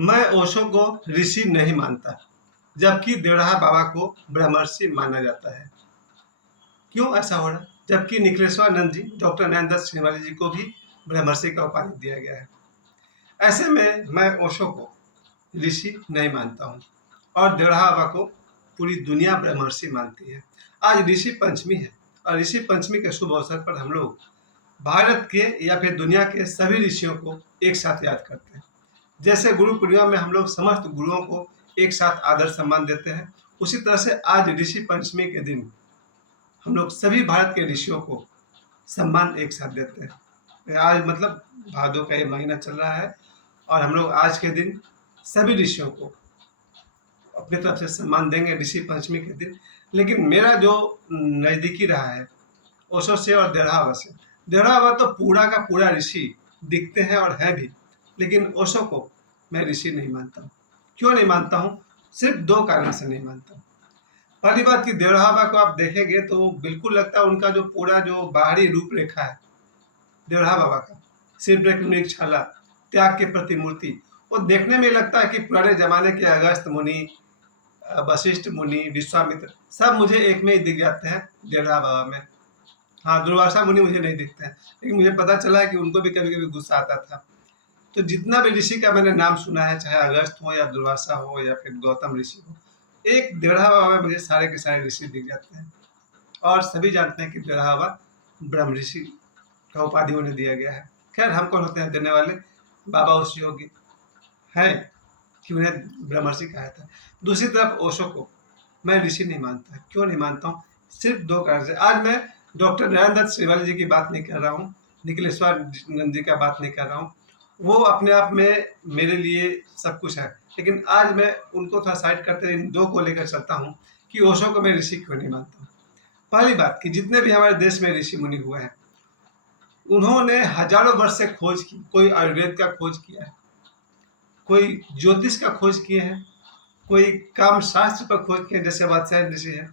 मैं ओशो को ऋषि नहीं मानता, जबकि देवराहा बाबा को ब्रह्मर्षि माना जाता है। क्यों ऐसा हो रहा है? जबकि निखिलेश्वरानंद जी, डॉक्टर नरेंद्र श्रीवाली जी को भी ब्रह्मर्षि का उपाधि दिया गया है। ऐसे में मैं ओशो को ऋषि नहीं मानता हूँ और देवराहा बाबा को पूरी दुनिया ब्रह्मर्षि मानती है। आज ऋषि पंचमी है और ऋषि पंचमी के शुभ अवसर पर हम लोग भारत के या फिर दुनिया के सभी ऋषियों को एक साथ याद करते हैं। जैसे गुरु पूर्णिमा में हम लोग समस्त गुरुओं को एक साथ आदर सम्मान देते हैं, उसी तरह से आज ऋषि पंचमी के दिन हम लोग सभी भारत के ऋषियों को सम्मान एक साथ देते हैं। आज मतलब भादों का ये महीना चल रहा है और हम लोग आज के दिन सभी ऋषियों को अपनी तरफ से सम्मान देंगे ऋषि पंचमी के दिन। लेकिन मेरा जो नज़दीकी रहा है ओशो से और देवराहा से, देवराहा तो पूरा का पूरा ऋषि दिखते हैं और हैं भी, लेकिन ओशो को मैं ऋषि नहीं मानता हूँ। क्यों नहीं मानता हूँ? सिर्फ दो कारण से नहीं मानता हूँ। पहली बात कि देवराहा को आप देखेंगे तो बिल्कुल लगता है उनका जो पूरा जो बाहरी रूपरेखा है देवराहा बाबा का, सिर पर एक मृग छाला, त्याग के प्रतिमूर्ति, वो देखने में लगता है कि पुराने जमाने के अगस्त मुनि, वशिष्ठ मुनि, विश्वामित्र सब मुझे एक में ही दिख जाते हैं देवराहा बाबा में। हाँ, दुर्वासा मुनि मुझे नहीं दिखते हैं, लेकिन मुझे पता चला है कि उनको भी कभी कभी गुस्सा आता था। तो जितना भी ऋषि का मैंने नाम सुना है, चाहे अगस्त हो या दुर्वासा हो या फिर गौतम ऋषि हो, एक देवराहा बाबा में मुझे सारे के सारे ऋषि दिख जाते हैं। और सभी जानते हैं कि देवराहा बाबा ब्रह्म ऋषि का उपाधि उन्हें दिया गया है। खैर, हम कौन होते हैं देने वाले? बाबा उस योगी है कि उन्हें ब्रह्मर्षि कहा था। दूसरी तरफ ओशो को मैं ऋषि नहीं मानता। क्यों नहीं मानता हूँ? सिर्फ दो कारण से। आज मैं डॉक्टर नरेंद्र श्रीवाली जी की बात नहीं कर रहा हूँ, निखिलेश्वरानंद जी का बात नहीं कर रहा हूँ। वो अपने आप में मेरे लिए सब कुछ है, लेकिन आज मैं उनको थोड़ा साइड करते हुए इन दो को लेकर चलता हूँ कि ओशो को मैं ऋषि क्यों नहीं मानता हूँ। पहली बात कि जितने भी हमारे देश में ऋषि मुनि हुए हैं, उन्होंने हजारों वर्ष से खोज की। कोई आयुर्वेद का खोज किया है, कोई ज्योतिष का खोज किए हैं, कोई काम शास्त्र पर खोज किए जैसे वात्स्यायन ऋषि है,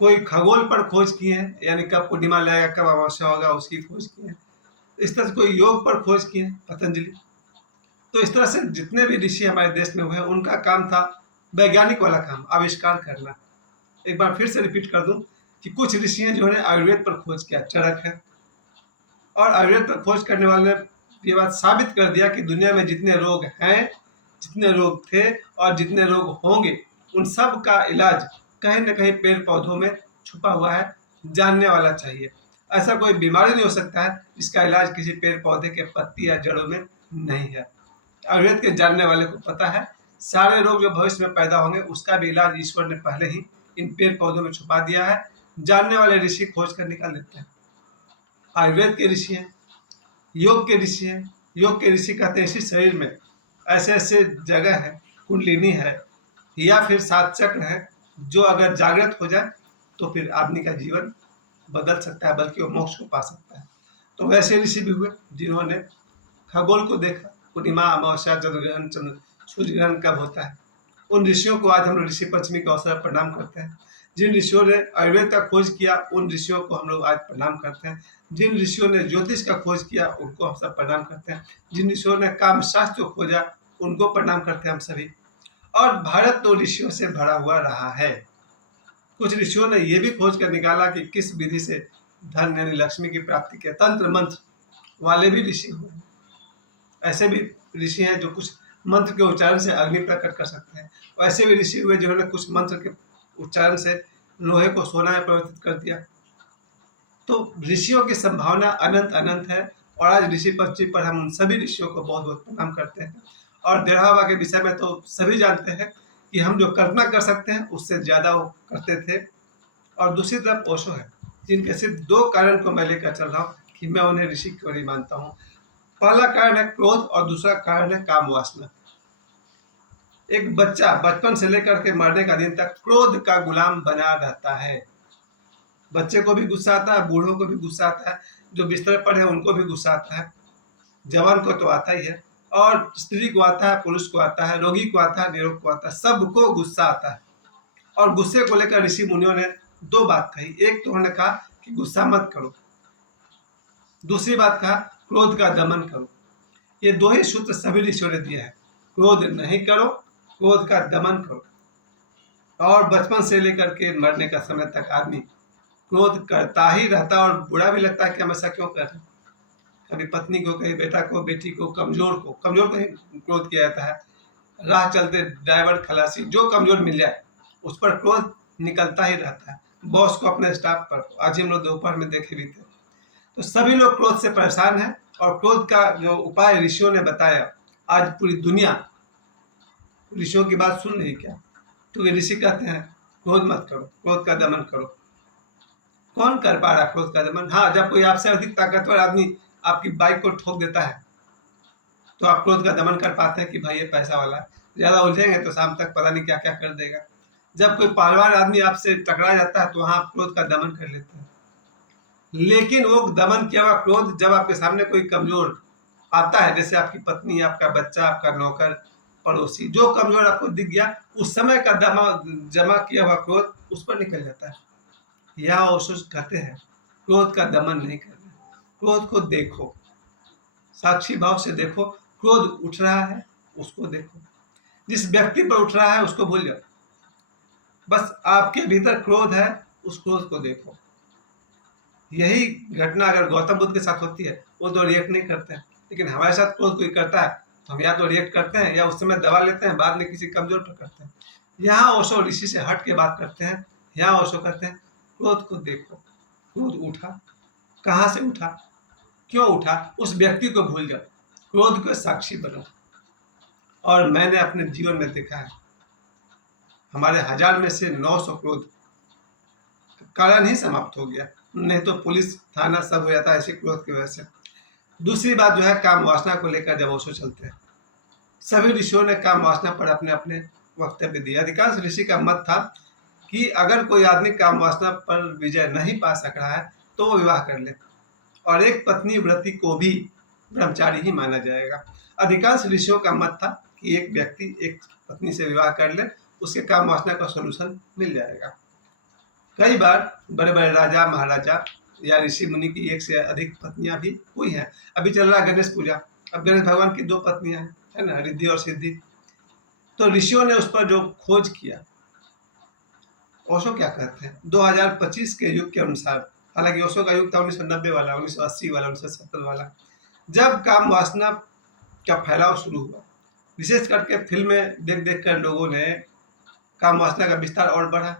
कोई खगोल पर खोज किए हैं, यानी कब पूर्णिमा लगेगा, कब अमावस्या होगा, उसकी खोज किए हैं। इस तरह से कोई योग पर खोज किए हैं, पतंजलि। तो इस तरह से जितने भी ऋषि हमारे देश में हुए, उनका काम था वैज्ञानिक वाला काम, आविष्कार करना। एक बार फिर से रिपीट कर दूं कि कुछ ऋषि हैं जिन्होंने आयुर्वेद पर खोज किया, चरक है, और आयुर्वेद पर खोज करने वाले ने ये बात साबित कर दिया कि दुनिया में जितने रोग हैं, जितने रोग थे और जितने रोग होंगे, उन सब का इलाज कहीं न कहीं पेड़ पौधों में छुपा हुआ है। जानने वाला चाहिए। ऐसा कोई बीमारी नहीं हो सकता है जिसका इलाज किसी पेड़ पौधे के पत्ती या जड़ों में नहीं है। आयुर्वेद के जानने वाले को पता है सारे रोग जो भविष्य में पैदा होंगे उसका भी इलाज ईश्वर ने पहले ही इन पेड़ पौधों में छुपा दिया है। जानने वाले ऋषि खोज कर निकाल लेते हैं। आयुर्वेद के ऋषि हैं, योग के ऋषि हैं। योग के ऋषि कहते हैं इसी शरीर में ऐसे ऐसे जगह है, कुंडलिनी है या फिर सात चक्र है, जो अगर जागृत हो जाए तो फिर आदमी का जीवन बदल सकता है, बल्कि वो मोक्ष को पा सकता है। तो वैसे ऋषि भी हुए जिन्होंने खगोल को देखा, पूर्णिमा, अमावस्या, चंद्र ग्रहण, सूर्य ग्रहण कब होता है। उन ऋषियों को आज हम लोग ऋषि पंचमी के अवसर पर प्रणाम करते हैं। जिन ऋषियों ने आयुर्वेद का खोज किया, उन ऋषियों को हम लोग आज प्रणाम करते हैं। जिन ऋषियों ने ज्योतिष का खोज किया, उनको हम सब प्रणाम करते हैं। जिन ऋषियों ने काम शास्त्र को खोजा, उनको प्रणाम करते हैं हम सभी। और भारत तो ऋषियों से भरा हुआ रहा है। कुछ ऋषियों ने यह भी खोज कर निकाला कि किस विधि से धन यानी लक्ष्मी की प्राप्ति के तंत्र मंत्र वाले भी ऋषि हुए। ऐसे भी ऋषि हैं जो कुछ मंत्र के उच्चारण से अग्नि प्रकट कर सकते हैं। और ऐसे भी ऋषि हुए जिन्होंने कुछ मंत्र के उच्चारण से लोहे को सोना में परिवर्तित कर दिया। तो ऋषियों की संभावना अनंत अनंत है। और आज ऋषि पंचमी पर हम उन सभी ऋषियों को बहुत बहुत प्रणाम करते हैं। और देवराहा बाबा के विषय में तो सभी जानते हैं कि हम जो कल्पना कर सकते हैं उससे ज़्यादा वो करते थे। और दूसरी तरफ ओशो है, जिनके सिर्फ दो कारण को मैं लेकर चल रहा हूँ कि मैं उन्हें ऋषि क्यों नहीं मानता हूँ। पहला कारण है क्रोध और दूसरा कारण है काम वासना। एक बच्चा बचपन से लेकर के मरने का दिन तक क्रोध का गुलाम बना रहता है। बच्चे को भी गुस्सा आता है, बूढ़ों को भी गुस्सा आता है, जो बिस्तर पर है उनको भी गुस्सा आता है, जवान को तो आता ही है, और स्त्री को आता है, पुरुष को आता है, रोगी को आता है, निरोग को आता है, सबको गुस्सा आता है। और गुस्से को लेकर ऋषि मुनियों ने दो बात कही। एक तो उन्होंने कहा कि गुस्सा मत करो, दूसरी बात कहा क्रोध का दमन करो। ये दो ही सूत्र सभी ऋषियों ने दिया है। क्रोध नहीं करो, क्रोध का दमन करो। और बचपन से लेकर के मरने का समय तक आदमी क्रोध करता ही रहता है और बुरा भी लगता है कि हम ऐसा क्यों कर रहे हैं। कभी पत्नी को, कभी बेटा को, बेटी को, कमजोर को ही क्रोध किया जाता है। राह चलते ड्राइवर, खलासी, जो कमजोर मिल जाए उस पर क्रोध निकलता ही रहता है। बॉस को, अपने स्टाफ पर। आज हम लोग दोपहर में देखे भी थे। तो सभी लोग क्रोध से परेशान हैं और क्रोध का जो उपाय ऋषियों ने बताया, आज पूरी दुनिया ऋषियों की बात सुन रही क्या? क्योंकि ऋषि कहते हैं क्रोध मत करो, क्रोध का दमन करो। कौन कर पा रहा क्रोध का दमन? हाँ, जब कोई आपसे अधिक ताकतवर आदमी आपकी बाइक को ठोक देता है तो आप क्रोध का दमन कर पाते हैं कि भाई ये पैसा वाला है, ज्यादा उलझेंगे तो शाम तक पता नहीं क्या क्या कर देगा। जब कोई पहलवान आदमी आपसे टकरा जाता है तो वहां आप क्रोध का दमन कर लेते हैं। लेकिन वो दमन किया हुआ क्रोध जब आपके सामने कोई कमजोर आता है, जैसे आपकी पत्नी, आपका बच्चा, आपका नौकर, पड़ोसी, जो कमजोर आपको दिख गया, उस समय का जमा किया हुआ क्रोध उस पर निकल जाता है। यह ओशो कहते हैं क्रोध का दमन नहीं करना, क्रोध को देखो, साक्षी भाव से देखो। क्रोध उठ रहा है उसको देखो, जिस व्यक्ति पर उठ रहा है उसको भूल जाओ। बस आपके भीतर क्रोध है, उस क्रोध को देखो। यही घटना अगर गौतम बुद्ध के साथ होती है, वो तो रिएक्ट नहीं करते हैं, लेकिन हमारे साथ क्रोध कोई करता है तो हम या तो रिएक्ट करते हैं या उस समय दबा लेते हैं, बाद में किसी कमजोर पर करते हैं। यहाँ ओशो ऋषि से हट के बात करते हैं। यहाँ ओशो कहते हैं क्रोध को देखो, क्रोध उठा, कहाँ से उठा, क्यों उठा, उस व्यक्ति को भूल जाओ, क्रोध को साक्षी बनो। और मैंने अपने जीवन में देखा है, हमारे 1000 में से 900 क्रोध कारण ही समाप्त हो गया, नहीं तो पुलिस, थाना सब हो जाता है ऐसे क्रोध की वजह से। दूसरी बात जो है, काम वासना को लेकर जब ओशो चलते हैं, सभी ऋषियों ने काम वासना पर अपने अपने वक्तव्य दिए। अधिकांश ऋषि का मत था कि अगर कोई आदमी काम वासना पर विजय नहीं पा सक रहा है तो वो विवाह कर ले, और एक पत्नी व्रती को भी ब्रह्मचारी ही माना जाएगा। अधिकांश ऋषियों का मत था कि एक व्यक्ति एक पत्नी से विवाह कर ले, उसके काम वासना का सोल्यूशन मिल जाएगा। कई बार बड़े बड़े राजा, महाराजा या ऋषि मुनि की एक से अधिक पत्नियां भी हुई हैं। अभी चल रहा है गणेश पूजा, अब गणेश भगवान की 2 पत्नियां हैं, है ना, रिद्धि और सिद्धि। तो ऋषियों ने उस पर जो खोज किया, ओशो क्या कहते हैं 2025 के युग के अनुसार, हालांकि ओशो का युग था 1990 वाला, 1980 वाला, 1970 वाला, जब काम वासना का फैलाव शुरू हुआ। विशेष करके फिल्में देख देख कर लोगों ने काम वासना का विस्तार और बढ़ा।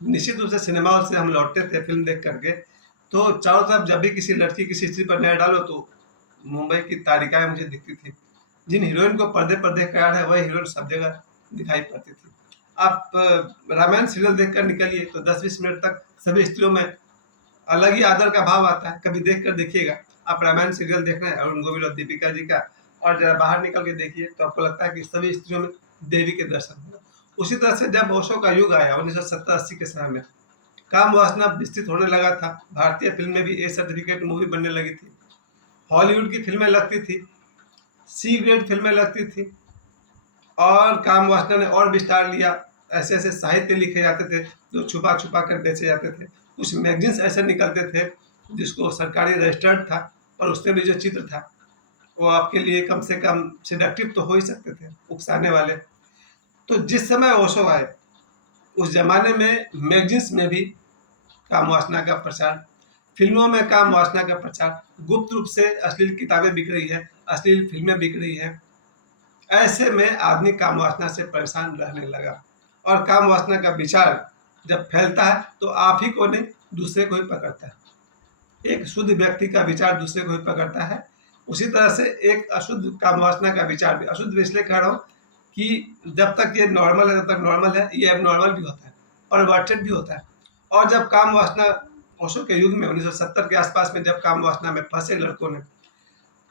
निश्चित रूप से सिनेमा हॉल से हम लौटते थे फिल्म देख करके, तो चारों तरफ जब भी किसी लड़की किसी स्त्री पर नजर डालो तो मुंबई की तारिकाएं मुझे दिखती थी। जिन हीरोइन को पर्दे पर देख कर आ रहा है वही हीरोइन सब जगह दिखाई पड़ती थी। आप रामायण सीरियल देखकर निकलिए तो 10-20 मिनट तक सभी स्त्रियों में अलग ही आदर का भाव आता है। कभी देख कर देखिएगा, आप रामायण सीरियल देख रहे हैं अरुण गोविल और दीपिका जी का, और जरा बाहर निकल के देखिए तो आपको लगता है कि सभी स्त्रियों में देवी के दर्शन हुए। उसी तरह से जब ओशो का युग आया 1970-80 के समय में, काम वासना विस्तृत होने लगा था। भारतीय फिल्म में भी ए सर्टिफिकेट मूवी बनने लगी थी, हॉलीवुड की फिल्में लगती थी, सी ग्रेड फिल्में लगती थी, और काम वासना ने और विस्तार लिया। ऐसे ऐसे साहित्य लिखे जाते थे जो छुपा छुपा कर बेचे जाते थे। कुछ मैगजीन्स ऐसे निकलते थे जिसको सरकारी रजिस्टर्ड था, पर उसमें भी जो चित्र था वो आपके लिए कम से कम सेडक्टिव तो हो ही सकते थे, उकसाने वाले। तो जिस समय ओशो आए उस जमाने में मैगजीन्स में भी काम वासना का प्रचार, फिल्मों में काम वासना का प्रचार, गुप्त रूप से अश्लील किताबें बिक रही है, अश्लील फिल्में बिक रही है। ऐसे में आदमी काम वासना से परेशान रहने लगा, और काम वासना का विचार जब फैलता है तो आप ही को नहीं दूसरे को ही पकड़ता है। एक शुद्ध व्यक्ति का विचार दूसरे को ही पकड़ता है, उसी तरह से एक अशुद्ध काम वासना का विचार भी, अशुद्ध इसलिए कह रहा हूँ कि जब तक ये नॉर्मल है तब तक नॉर्मल है, ये एबनॉर्मल भी होता है, परवर्टेड भी होता है। और जब काम वासना ओशो के युग में 1970 के आसपास में जब काम वासना में फंसे लड़कों ने,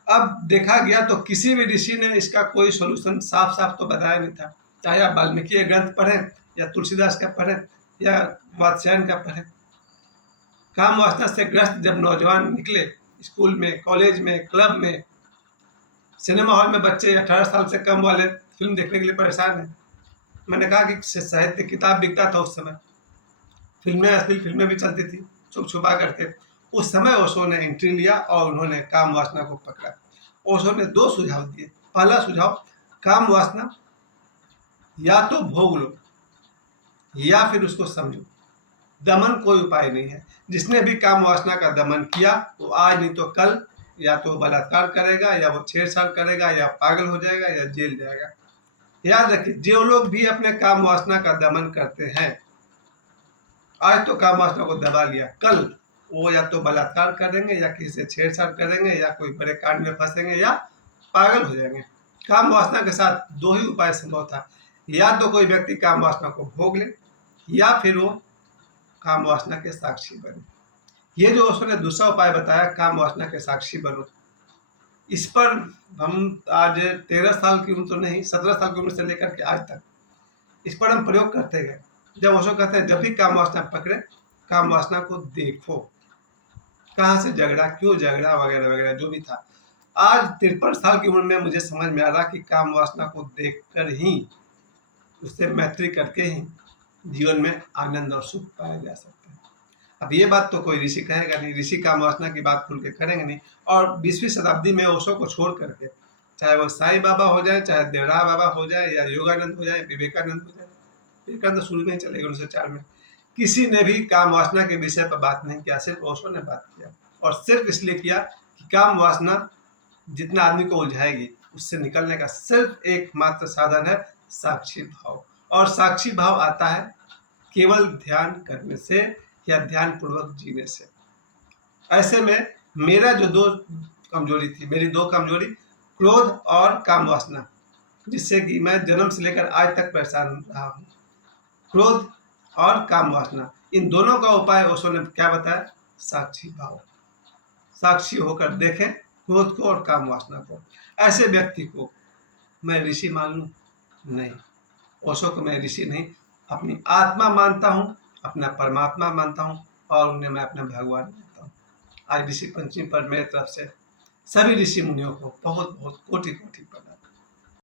अब देखा गया तो किसी भी ऋषि ने इसका कोई सोल्यूशन साफ साफ तो बताया नहीं था। चाहे आप वाल्मीकि ग्रंथ पढ़ें या तुलसीदास का पढ़ें या वात्स्यायन का पढ़ें, काम वासना से ग्रस्त जब नौजवान निकले स्कूल में, कॉलेज में, क्लब में, सिनेमा हॉल में बच्चे 18 साल से कम वाले फिल्म देखने के लिए परेशान हैं। मैंने कहा कि साहित्य किताब बिकता था उस समय, फिल्में, अश्लील फिल्में भी चलती थी छुप छुपा करके। उस समय ओशो ने एंट्री लिया और उन्होंने काम वासना को पकड़ा। ओशो ने 2 सुझाव दिए। पहला सुझाव, काम वासना या तो भोग लो या फिर उसको समझो। दमन कोई उपाय नहीं है। जिसने भी काम वासना का दमन किया वो आज नहीं तो कल या तो बलात्कार करेगा, या वो छेड़छाड़ करेगा, या पागल हो जाएगा, या जेल जाएगा। याद रखिए, जो लोग भी अपने काम वासना का दमन करते हैं, आज तो काम वासना को दबा लिया, कल वो या तो बलात्कार करेंगे, या किसी से छेड़छाड़ करेंगे, या कोई बड़े कांड में फंसेंगे, या पागल हो जाएंगे। काम वासना के साथ दो ही उपाय संभव था, या तो कोई व्यक्ति काम वासना को भोग ले, या फिर वो काम वासना के साक्षी बने। ये जो उसने दूसरा उपाय बताया, काम वासना के साक्षी बनो, इस पर हम आज 13 साल की उम्र तो नहीं, 17 साल की उम्र से लेकर के आज तक इस पर हम प्रयोग करते गए। जब उसको कहते हैं, जब भी काम वासना पकड़े, काम वासना को देखो, कहाँ से झगड़ा, क्यों झगड़ा, वगैरह वगैरह जो भी था। आज 53 साल की उम्र में मुझे समझ में आ रहा कि काम वासना को देखकर ही, उससे मैत्री करके ही जीवन में आनंद और सुख पाया जा सकता है। अब ये बात तो कोई ऋषि कहेगा नहीं, ऋषि काम वासना की बात खुल के करेंगे नहीं। और 20वीं शताब्दी में ओशो को छोड़ करके, चाहे वो साईं बाबा हो जाए, चाहे देवरा बाबा हो जाए, या योगानंद हो जाए, विवेकानंद हो जाए, विवेकानंद शुरू में ही चले गए 1904 में, किसी ने भी काम वासना के विषय पर बात नहीं किया, सिर्फ ओशो ने बात किया। और सिर्फ इसलिए किया कि काम वासना जितना आदमी को उलझाएगी, उससे निकलने का सिर्फ एकमात्र साधन है साक्षी भाव। और साक्षी भाव आता है केवल ध्यान करने से या ध्यान पूर्वक जीने से। ऐसे में मेरा जो दो कमजोरी थी, मेरी दो कमजोरी, क्रोध और काम वासना, जिससे कि मैं जन्म से लेकर आज तक परेशान रहा हूँ। क्रोध और काम वासना, इन दोनों का उपाय ओशो ने क्या बताया? साक्षी भाव। साक्षी होकर देखें क्रोध को और काम वासना को। ऐसे व्यक्ति को मैं ऋषि मान लूं? नहीं, ओशो को मैं ऋषि नहीं, अपनी आत्मा मानता हूँ, अपना परमात्मा मानता हूँ, और उन्हें मैं अपना भगवान मानता हूँ। आज ऋषि पंचमी पर मेरी तरफ से सभी ऋषि मुनियों को बहुत बहुत कोटि कोटि प्रणाम।